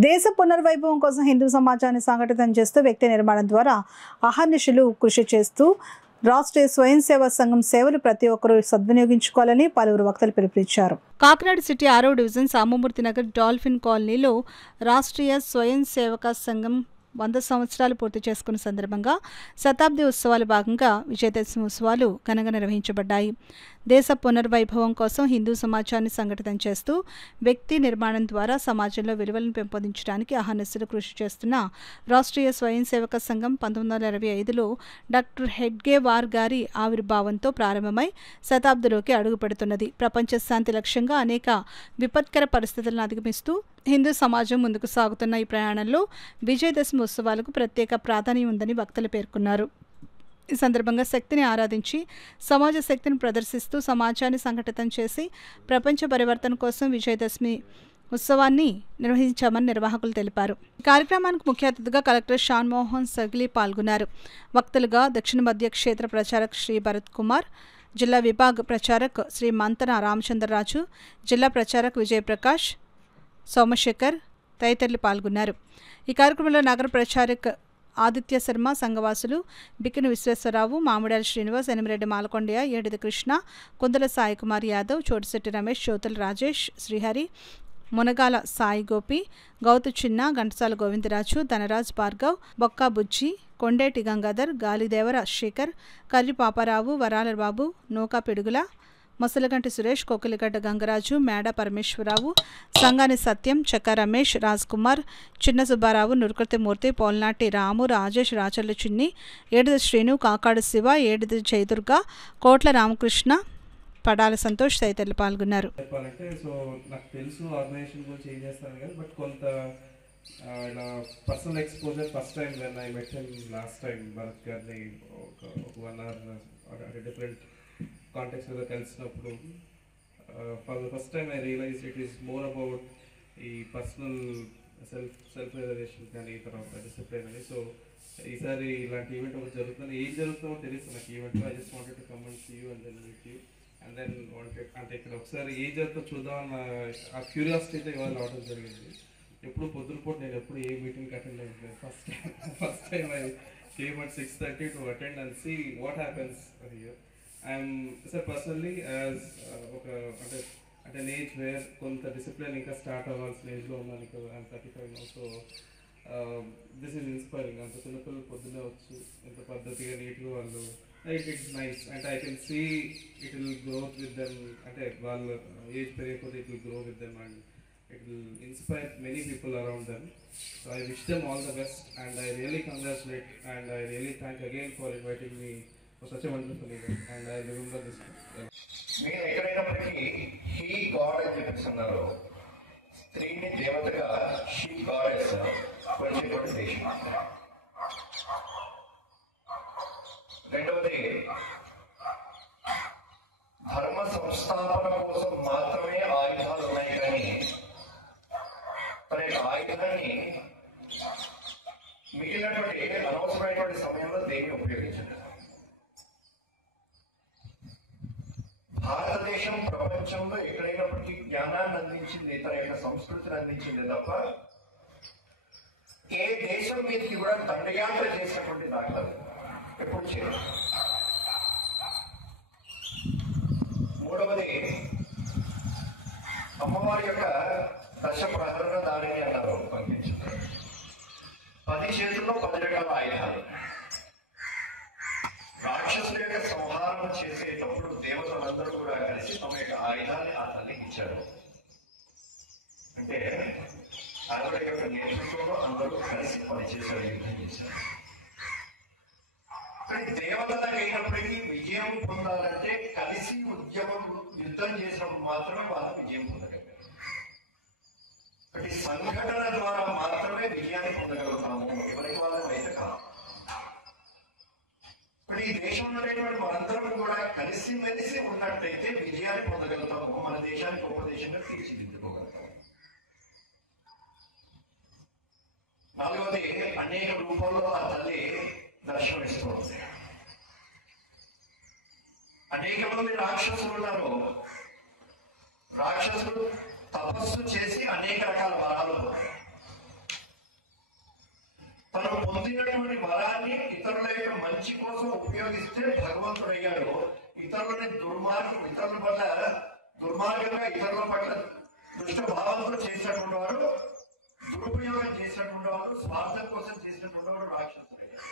దేశ పునర్వైభవం కోసం హిందూ సమాజాన్ని సంఘటితం చేస్తూ వ్యక్తి నిర్మాణం ద్వారా అహర్నిశలు కృషి చేస్తూ రాష్ట్రీయ స్వయం సేవా సంఘం సేవలు ప్రతి ఒక్కరూ సద్వినియోగించుకోవాలని పలువురు వక్తలు పిలుపునిచ్చారు. కాకినాడ సిటీ 6వ డివిజన్ సామమూర్తి నగర్ డాల్ఫిన్ కాలనీలో రాష్ట్రీయ స్వయం సేవక సంఘం 100 సంవత్సరాలు పూర్తి చేసుకున్న సందర్భంగా శతాబ్ది ఉత్సవాల భాగంగా విజయదశమి ఉత్సవాలు ఘనంగా నిర్వహించబడ్డాయి. దేశ పునర్వైభవం కోసం హిందూ సమాజాన్ని సంఘటితం చేస్తూ వ్యక్తి నిర్మాణం ద్వారా సమాజంలో విలువలను పెంపొందించడానికి అహర్నిశలు కృషి చేస్తున్న రాష్ట్రీయ స్వయం సేవక సంఘం 1925లో డాక్టర్ హెడ్గేవార్ గారి ఆవిర్భావంతో ప్రారంభమై శతాబ్దిలోకి అడుగుపెడుతున్నది. ప్రపంచ శాంతి లక్ష్యంగా అనేక విపత్కర పరిస్థితులను అధిగమిస్తూ హిందూ సమాజం ముందుకు సాగుతున్న ఈ ప్రయాణంలో విజయదశమి ఉత్సవాలకు ప్రత్యేక ప్రాధాన్యం ఉందని వక్తలు పేర్కొన్నారు. ఈ సందర్భంగా శక్తిని ఆరాధించి సమాజ శక్తిని ప్రదర్శిస్తూ సమాజాన్ని సంఘటితం చేసి ప్రపంచ పరివర్తన కోసం విజయదశమి ఉత్సవాన్ని నిర్వహించామని నిర్వాహకులు తెలిపారు. ఈ కార్యక్రమానికి ముఖ్య అతిథిగా కలెక్టర్ షాన్మోహన్ సగ్లీ పాల్గొన్నారు. వక్తలుగా దక్షిణ మధ్య క్షేత్ర ప్రచారక్ శ్రీ భరత్ కుమార్, జిల్లా విభాగ ప్రచారక్ శ్రీ మంతన రామచంద్రరాజు, జిల్లా ప్రచారక్ విజయప్రకాష్, సోమశేఖర్ తదితరులు పాల్గొన్నారు. ఈ కార్యక్రమంలో నగర ప్రచారక్ ఆదిత్య శర్మ, సంఘవాసులు బికిని విశ్వేశ్వరరావు, మామిడాల శ్రీనివాస్, ఎనిమిరెడ్డి మాలకొండయ్య, ఏడిది కృష్ణ, కుందల సాయి కుమార్ యాదవ్, చోటిశెట్టి రమేష్, జ్యోతుల రాజేష్, శ్రీహరి, మునగాల సాయి గోపి, గౌతు చిన్న, ఘంటసాల గోవిందరాజు, ధనరాజ్ భార్గవ్, బొక్కా బుజ్జి, కొండేటి గంగాధర్, గాలిదేవర శేఖర్, కర్రి పాపారావు, వరాల బాబు, నూకా పిడుగుల, మొసలగంటి సురేష్, కోకిలిగడ్డ గంగరాజు, మేడ పరమేశ్వరరావు, సంగాని సత్యం, చెక్క రమేష్, రాజ్ కుమార్, చిన్న సుబ్బారావు, నురుకర్తి మూర్తి, పోల్నాటి రాము, రాజేష్, రాచర్ల చిన్ని, ఏడిది శ్రీను, కాకాడు శివ, ఏడిది జయదుర్గ, కోట్ల రామకృష్ణ, పడాల సంతోష్ తదితరులు పాల్గొన్నారు. Personal exposure first time when I met him last time Bharat గారిని ఒక 1 hour డిఫరెంట్ కాంటెక్స్ట్ లో కలిసినప్పుడు for the first time I realise it is more about ఈ పర్సనల్ సెల్ఫ్ రియలైజేషన్ కానీ తర్వాత డిసిప్లిన్ అని. సో ఈసారి ఇలాంటి ఈవెంట్ ఒకటి జరుగుతుంది. ఏం జరుగుతుందో తెలుసు నాకు ఈవెంట్లో. I just wanted to come and see you and then meet you and then wanted అంటే ఇక్కడ ఒకసారి ఏం జరుగుతుందో చూద్దామన్న ఆ క్యూరియాసిటీతో ఇవాళ రావడం జరిగింది. ఎప్పుడు పొద్దునపూట నేను ఎప్పుడు ఏ మీటింగ్కి అటెండ్ అయ్యలేదు. First time I came at 6:30 to attend and see what happens here. I'm personally as at an age where కొంత డిసిప్లిన్ ఇంకా స్టార్ట్ అవ్వాల్సిన ఏజ్లో ఉన్నాను. ఇక్కడ I'm 35 now. So this is inspiring. అంత చిన్నపిల్లలు పొద్దున్నే వచ్చు ఎంత పద్ధతిగా నీట్గా వాళ్ళు it's nice and I can see it will grow with them. అంటే వాళ్ళ ఏజ్ పెరిగిపోతే it will grow with them and it will inspire many people around them. So I wish them all the best and I really congratulate and I really thank again for inviting me for such a wonderful event and I remember this. మీరు ఎక్కడైనప్పటికీ he got అని చెప్పిస్తున్నారు. స్త్రీని దేవతగా she goddess కొలిచేటువంటి దేశం. రెండవది ధర్మ సంస్థాపన కోసం మాత్రమే ఆయుధాలు ఉన్నాయి కానీ ఆయుధాన్ని మిగిలినటువంటి అనవసరమైనటువంటి సమయంలో దేన్ని ఉపయోగించండి. భారతదేశం ప్రపంచంలో ఎక్కడైనప్పటికీ జ్ఞానాన్ని అందించింది, తన యొక్క సంస్కృతిని అందించింది తప్ప ఏ దేశం మీదకి కూడా దండయాత్ర చేసినటువంటి దాఖలాలు ఎప్పుడు చేయరు. మూడవది అమ్మవారి యొక్క దశ ప్రహరణ దాడిని అన్నారు పంపించారు. 10 చేతుల్లో 10 రకాల ఆయుధాలు. రాక్షసుల యొక్క సంహారం చేసేటప్పుడు దేవతలందరూ కూడా కలిసి తమ యొక్క ఆయుధాన్ని ఆ తల్లికి ఇచ్చారు. అంటే ఆవిడ యొక్క నేతృత్వంలో అందరూ కలిసి పనిచేశారు, యుద్ధం చేశారు. కానీ దేవతలకు అయినప్పటికీ విజయం పొందాలంటే కలిసి యుద్ధం చేసినప్పుడు మాత్రమే వాళ్ళు విజయం పొందగలరు. సంఘటన ద్వారా మాత్రమే విజయాన్ని పొందగలుగుతాము, ఎవరికి వాళ్ళం అయితే కాదు. ఇప్పుడు ఈ దేశంలో ఉండేటువంటి మనందరం కూడా కలిసిమెలిసి ఉన్నట్టయితే విజయాన్ని పొందగలుగుతాము, మన దేశానికి గొప్ప దేశంగా తీర్చిదిద్దుకోగలుగుతాము. నాలుగవది అనేక రూపాల్లో ఆ తల్లి దర్శనమిస్తుంది. అనేక మంది రాక్షసులు ఉన్నారు. రాక్షసులు తపస్సు చేసి అనేక రకాల వరాలు పొందారు. పొందినటువంటి వరాన్ని ఇతరుల యొక్క మంచి కోసం ఉపయోగిస్తే భగవంతుడయ్యాడు. ఇతరుల పట్ల దుర్మార్గంగా, ఇతరుల పట్ల దుష్ట భావంతో చేసినటువంటి వాడు, దురుపయోగం చేసినటువంటి వాడు, స్వార్థం కోసం చేసినటువంటి వాడు రాక్షసుడయ్యాడు.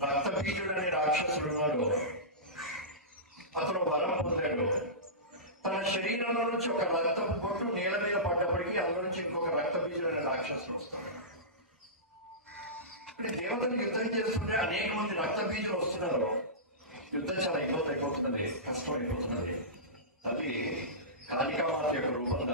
రక్తబీజుడు అనే రాక్షసుడు ఉన్నాడు. అతను వరం పొందాడు. తన శరీరంలో నుంచి ఒక రక్తపు బొట్టు నేల మీద పడ్డప్పటికీ అందులో నుంచి ఇంకొక రక్తబీజుడు అనే రాక్షసుడు వస్తాడు. దేవతలు యుద్ధం చేస్తుంటే అనేక మంది రక్తబీజులు వస్తున్నారు. యుద్ధం చాలా ఇబ్బంది అయిపోతున్నది, కష్టం అయిపోతున్నది. అది కాళికామాత యొక్క రూపం